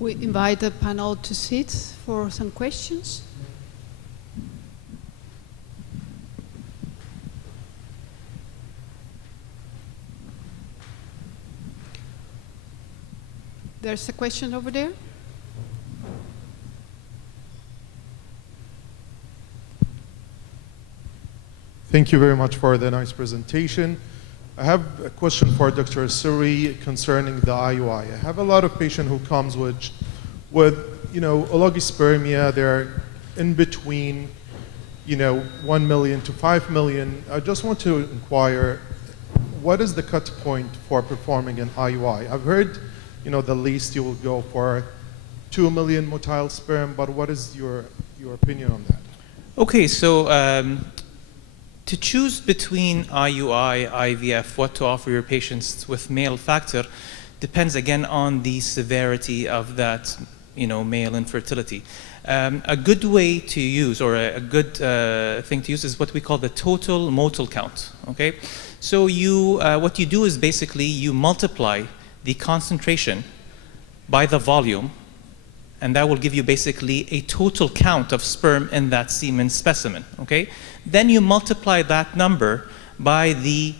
We invite the panel to sit for some questions. There's a question over there. Thank you very much for the nice presentation. I have a question for Dr. Suri concerning the IUI. I have a lot of patients who comes with oligospermia. They're in between, 1 million to 5 million. I just want to inquire, what is the cut point for performing an IUI? I've heard, the least you will go for 2 million motile sperm, but what is your opinion on that? Okay, so to choose between IUI, IVF, what to offer your patients with male factor depends again on the severity of that, male infertility. A good way to use, or a good thing to use, is what we call the total motile count. Okay, so what you do is basically you multiply the concentration by the volume, and that will give you basically a total count of sperm in that semen specimen, okay? Then you multiply that number by the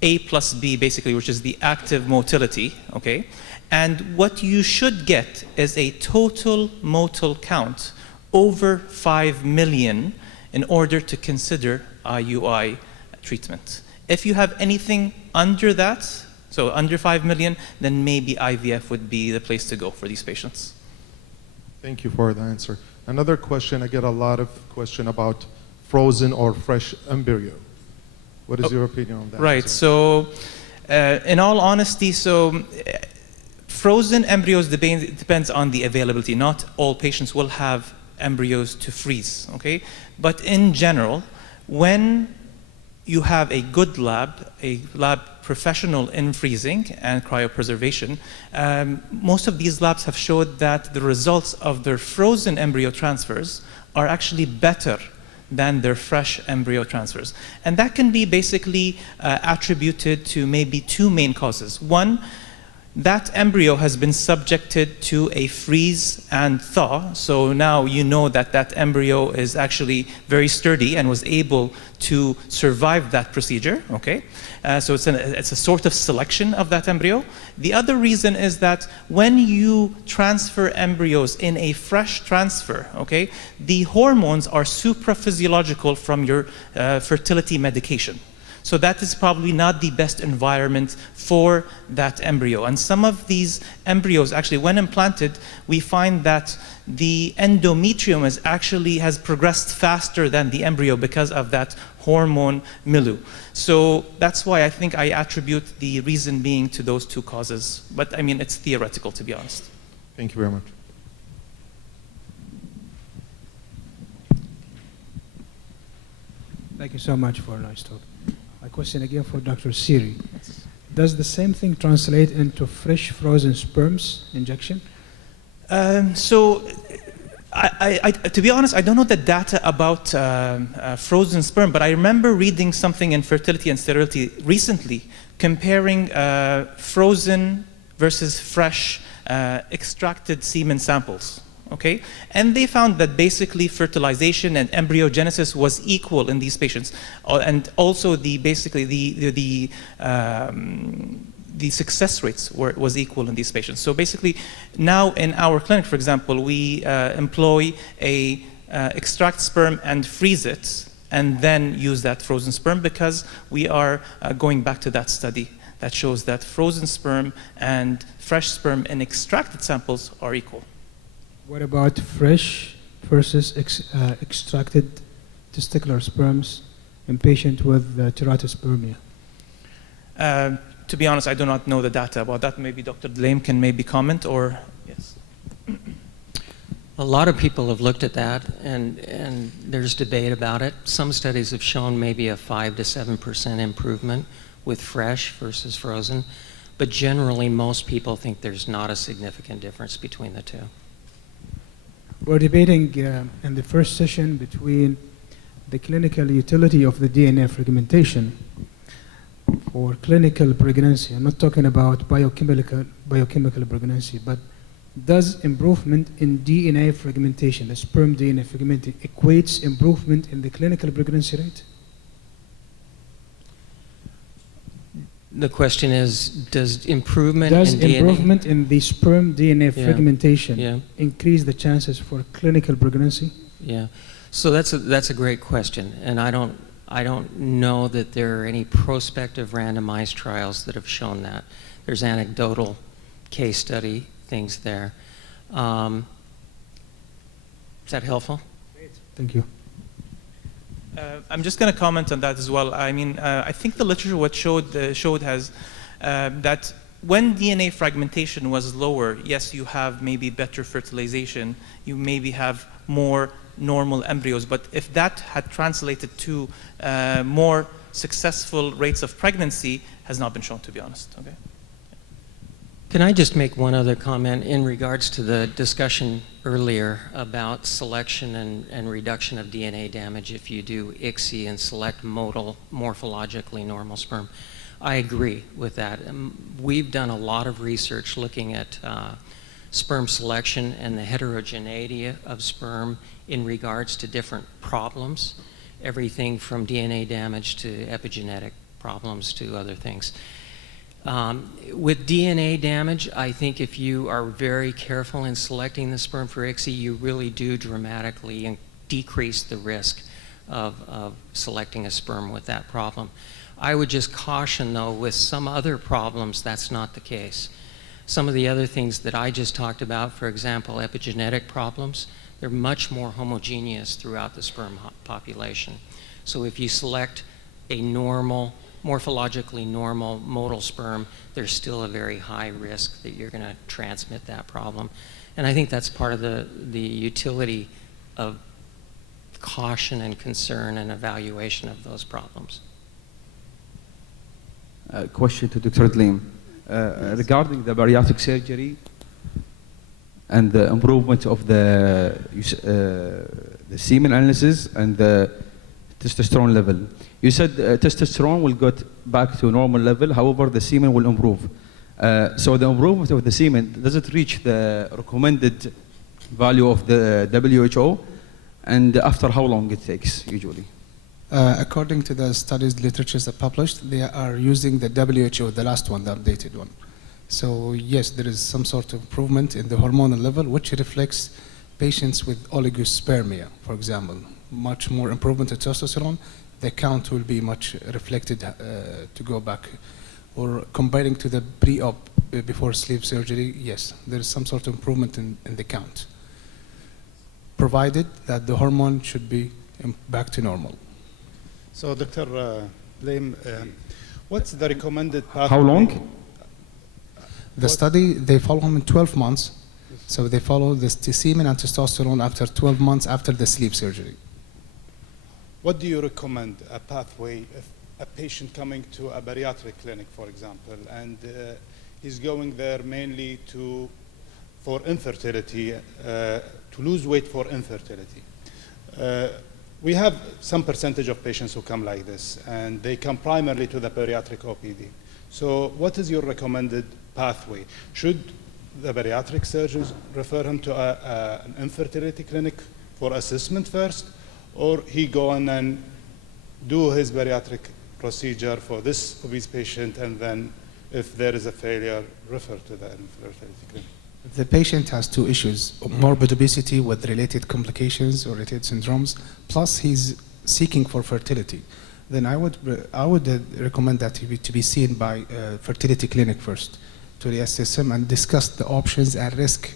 A plus B, basically, which is the active motility, okay? And what you should get is a total motile count over 5 million in order to consider IUI treatment. If you have anything under that, so under 5 million, then maybe IVF would be the place to go for these patients. Thank you for the answer. Another question, I get a lot of question about frozen or fresh embryo. What is your opinion on that? Right, so in all honesty, frozen embryos depends on the availability. Not all patients will have embryos to freeze, okay? But in general, when you have a good lab, a lab professional in freezing and cryopreservation, most of these labs have showed that the results of their frozen embryo transfers are actually better than their fresh embryo transfers. And that can be basically attributed to maybe two main causes. One, that embryo has been subjected to a freeze and thaw, so now you know that that embryo is actually very sturdy and was able to survive that procedure, okay? So it's a sort of selection of that embryo. The other reason is that when you transfer embryos in a fresh transfer, okay, the hormones are supraphysiological from your fertility medication. So that is probably not the best environment for that embryo. And some of these embryos, actually, when implanted, we find that the endometrium has progressed faster than the embryo because of that hormone milieu. So that's why I think I attribute the reason being to those two causes. But I mean, it's theoretical, to be honest. Thank you very much. Thank you so much for a nice talk. A question again for Dr. Siri. Does the same thing translate into fresh frozen sperms injection? To be honest, I don't know the data about frozen sperm, but I remember reading something in Fertility and Sterility recently comparing frozen versus fresh extracted semen samples. Okay, and they found that basically fertilization and embryogenesis was equal in these patients, and also the success rates was equal in these patients. So basically, now in our clinic, for example, we employ extract sperm and freeze it, and then use that frozen sperm because we are going back to that study that shows that frozen sperm and fresh sperm in extracted samples are equal. What about fresh versus extracted testicular sperms in patients with teratospermia? To be honest, I do not know the data about that. Maybe Dr. Dlaim can maybe comment, or yes. A lot of people have looked at that, and there's debate about it. Some studies have shown maybe a 5 to 7% improvement with fresh versus frozen, but generally most people think there's not a significant difference between the two. We're debating in the first session between the clinical utility of the DNA fragmentation for clinical pregnancy. I'm not talking about biochemical pregnancy, but does improvement in DNA fragmentation, the sperm DNA fragmentation, equates improvement in the clinical pregnancy rate? The question is, does improvement Does in DNA... improvement in the sperm DNA Yeah. fragmentation Yeah. increase the chances for clinical pregnancy? Yeah, so that's a great question, and I don't know that there are any prospective randomized trials that have shown that. There's anecdotal case study things there. Is that helpful? Thank you. I'm just going to comment on that as well. I mean, I think the literature what showed has that when DNA fragmentation was lower, yes, you have maybe better fertilization, you maybe have more normal embryos, but if that had translated to more successful rates of pregnancy, has not been shown, to be honest. Okay. Can I just make one other comment in regards to the discussion earlier about selection and reduction of DNA damage if you do ICSI and select modal, morphologically normal sperm? I agree with that. We've done a lot of research looking at sperm selection and the heterogeneity of sperm in regards to different problems, everything from DNA damage to epigenetic problems to other things. With DNA damage, I think if you are very careful in selecting the sperm for ICSI, you really do dramatically decrease the risk of selecting a sperm with that problem. I would just caution, though, with some other problems, that's not the case. Some of the other things that I just talked about, for example, epigenetic problems, they're much more homogeneous throughout the sperm population. So if you select a normal, morphologically normal modal sperm, there's still a very high risk that you're going to transmit that problem. And I think that's part of the utility of caution and concern and evaluation of those problems. Question to Dr. Dleem. Regarding the bariatric surgery and the improvement of the semen analysis and the testosterone level. You said testosterone will get back to normal level, however, the semen will improve. So the improvement of the semen, does it reach the recommended value of the WHO? And after how long it takes, usually? According to the studies literatures that published, they are using the WHO, the last one, the updated one. So yes, there is some sort of improvement in the hormonal level, which reflects patients with oligospermia, for example. Much more improvement in testosterone, the count will be much reflected to go back. Or comparing to the pre-op, before sleep surgery, yes, there is some sort of improvement in the count, provided that the hormone should be back to normal. So, Dr. Dleem, what's the recommended pathway? How long? The study, they follow them in 12 months. So they follow the semen and testosterone after 12 months after the sleep surgery. What do you recommend a pathway if a patient coming to a bariatric clinic, for example, and he's going there mainly for infertility, to lose weight for infertility? We have some percentage of patients who come like this, and they come primarily to the bariatric OPD. So what is your recommended pathway? Should the bariatric surgeons refer him to an infertility clinic for assessment first, or he go on and do his bariatric procedure for this obese patient, and then if there is a failure, refer to the infertility clinic? If the patient has two issues, morbid obesity with related complications or related syndromes, plus he's seeking for fertility, then I would recommend that to be seen by a fertility clinic first, to reassess him and discuss the options and risk,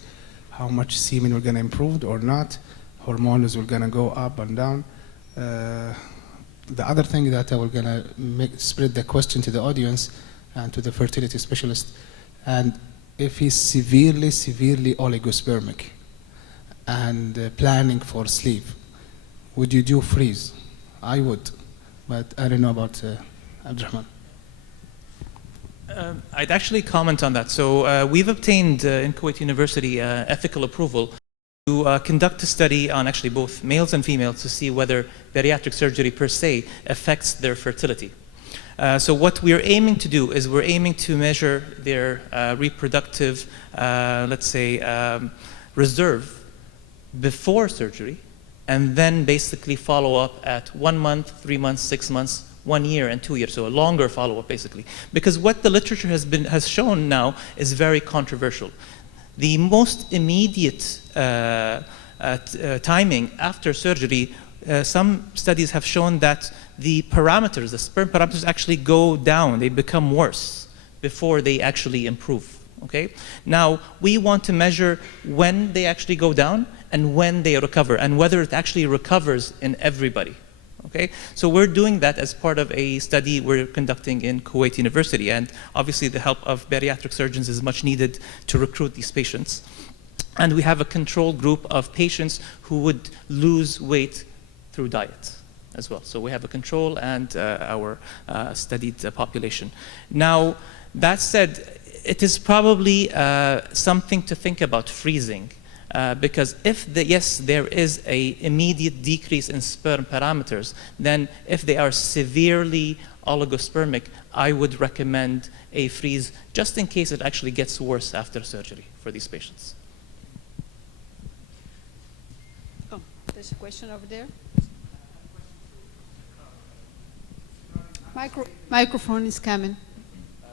how much semen we're going to improve or not, hormones we're going to go up and down. The other thing that we're going to spread the question to the audience and to the fertility specialist, and if he's severely oligospermic and planning for sleep, would you do freeze? I would, but I don't know about Abdurrahman. I'd actually comment on that. So we've obtained in Kuwait University ethical approval to conduct a study on actually both males and females to see whether bariatric surgery per se affects their fertility. So what we're aiming to do is we're aiming to measure their reproductive, let's say, reserve before surgery, and then basically follow up at 1 month, 3 months, 6 months, 1 year, and 2 years. So a longer follow-up, basically. Because what the literature has shown now is very controversial. The most immediate timing after surgery, some studies have shown that the parameters, the sperm parameters, actually go down. They become worse before they actually improve. Okay? Now, we want to measure when they actually go down and when they recover, and whether it actually recovers in everybody. Okay? So we're doing that as part of a study we're conducting in Kuwait University, and obviously the help of bariatric surgeons is much needed to recruit these patients. And we have a control group of patients who would lose weight through diet as well. So we have a control and our studied population. Now, that said, it is probably something to think about freezing. Because if, yes, there is an immediate decrease in sperm parameters, then if they are severely oligospermic, I would recommend a freeze just in case it actually gets worse after surgery for these patients. Oh, there's a question over there. Microphone is coming.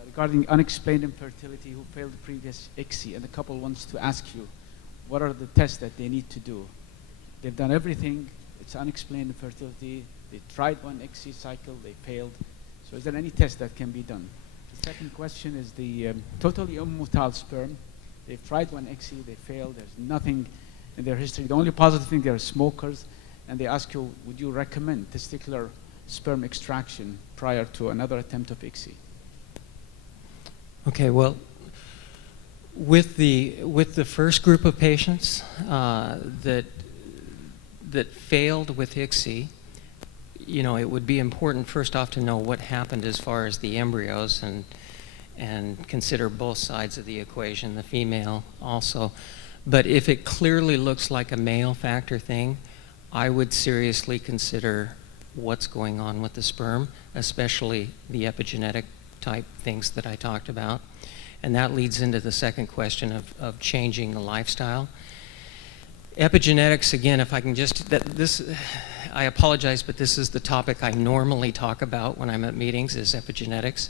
Regarding unexplained infertility who failed the previous ICSI, and the couple wants to ask you, what are the tests that they need to do? They've done everything. It's unexplained infertility. They tried one ICSI cycle. They failed. So is there any test that can be done? The second question is the totally immotile sperm. They've tried one ICSI. They failed. There's nothing in their history. The only positive thing, they're smokers. And they ask you, would you recommend testicular sperm extraction prior to another attempt of ICSI? Okay, well, with the first group of patients that failed with ICSI, you know, it would be important first off to know what happened as far as the embryos and consider both sides of the equation, the female also. But if it clearly looks like a male factor thing, I would seriously consider what's going on with the sperm, especially the epigenetic type things that I talked about. And that leads into the second question of changing the lifestyle. Epigenetics, again, if I can just, I apologize, but this is the topic I normally talk about when I'm at meetings, is epigenetics.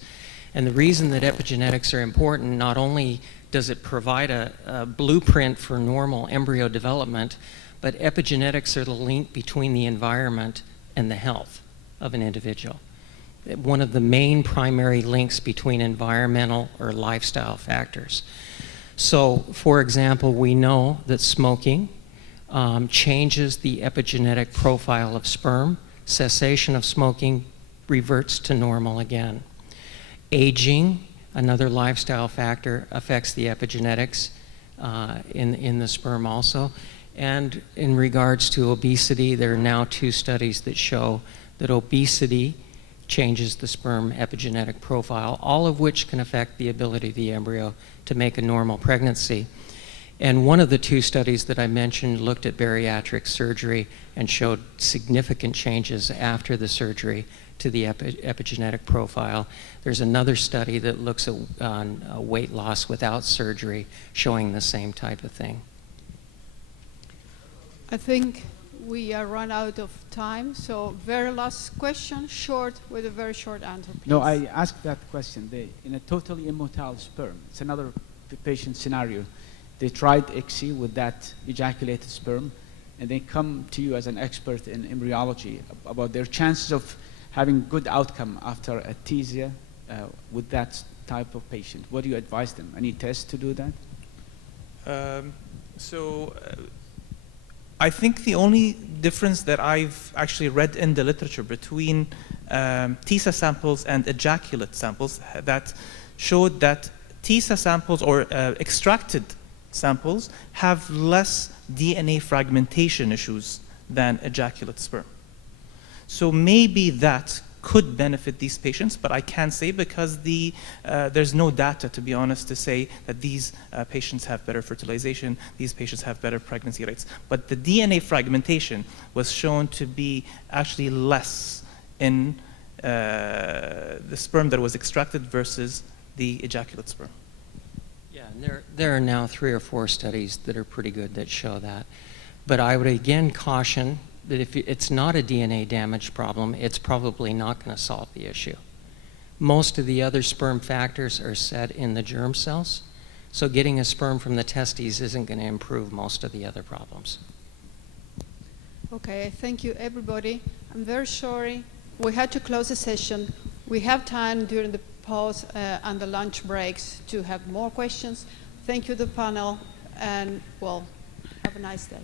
And the reason that epigenetics are important, not only does it provide a blueprint for normal embryo development, but epigenetics are the link between the environment and the health of an individual. One of the main primary links between environmental or lifestyle factors. So, for example, we know that smoking changes the epigenetic profile of sperm. Cessation of smoking reverts to normal again. Aging, another lifestyle factor, affects the epigenetics in the sperm also. And in regards to obesity, there are now 2 studies that show that obesity changes the sperm epigenetic profile, all of which can affect the ability of the embryo to make a normal pregnancy. And one of the 2 studies that I mentioned looked at bariatric surgery and showed significant changes after the surgery to the epigenetic profile. There's another study that looks at weight loss without surgery, showing the same type of thing. I think we are run out of time, so very last question, short, with a very short answer, please. No, I asked that question. In a totally immotile sperm, it's another patient scenario. They tried ICSI with that ejaculated sperm, and they come to you as an expert in embryology about their chances of having good outcome after athesia with that type of patient. What do you advise them? Any tests to do that? I think the only difference that I've actually read in the literature between TISA samples and ejaculate samples that showed that TISA samples or extracted samples have less DNA fragmentation issues than ejaculate sperm. So maybe that could benefit these patients, but I can't say because there's no data, to be honest, to say that these patients have better fertilization, these patients have better pregnancy rates. But the DNA fragmentation was shown to be actually less in the sperm that was extracted versus the ejaculate sperm. Yeah, and there are now 3 or 4 studies that are pretty good that show that. But I would again caution that if it's not a DNA damage problem, it's probably not going to solve the issue. Most of the other sperm factors are set in the germ cells, so getting a sperm from the testes isn't going to improve most of the other problems. Okay, thank you everybody. I'm very sorry. We had to close the session. We have time during the pause and the lunch breaks to have more questions. Thank you, the panel, and well, have a nice day.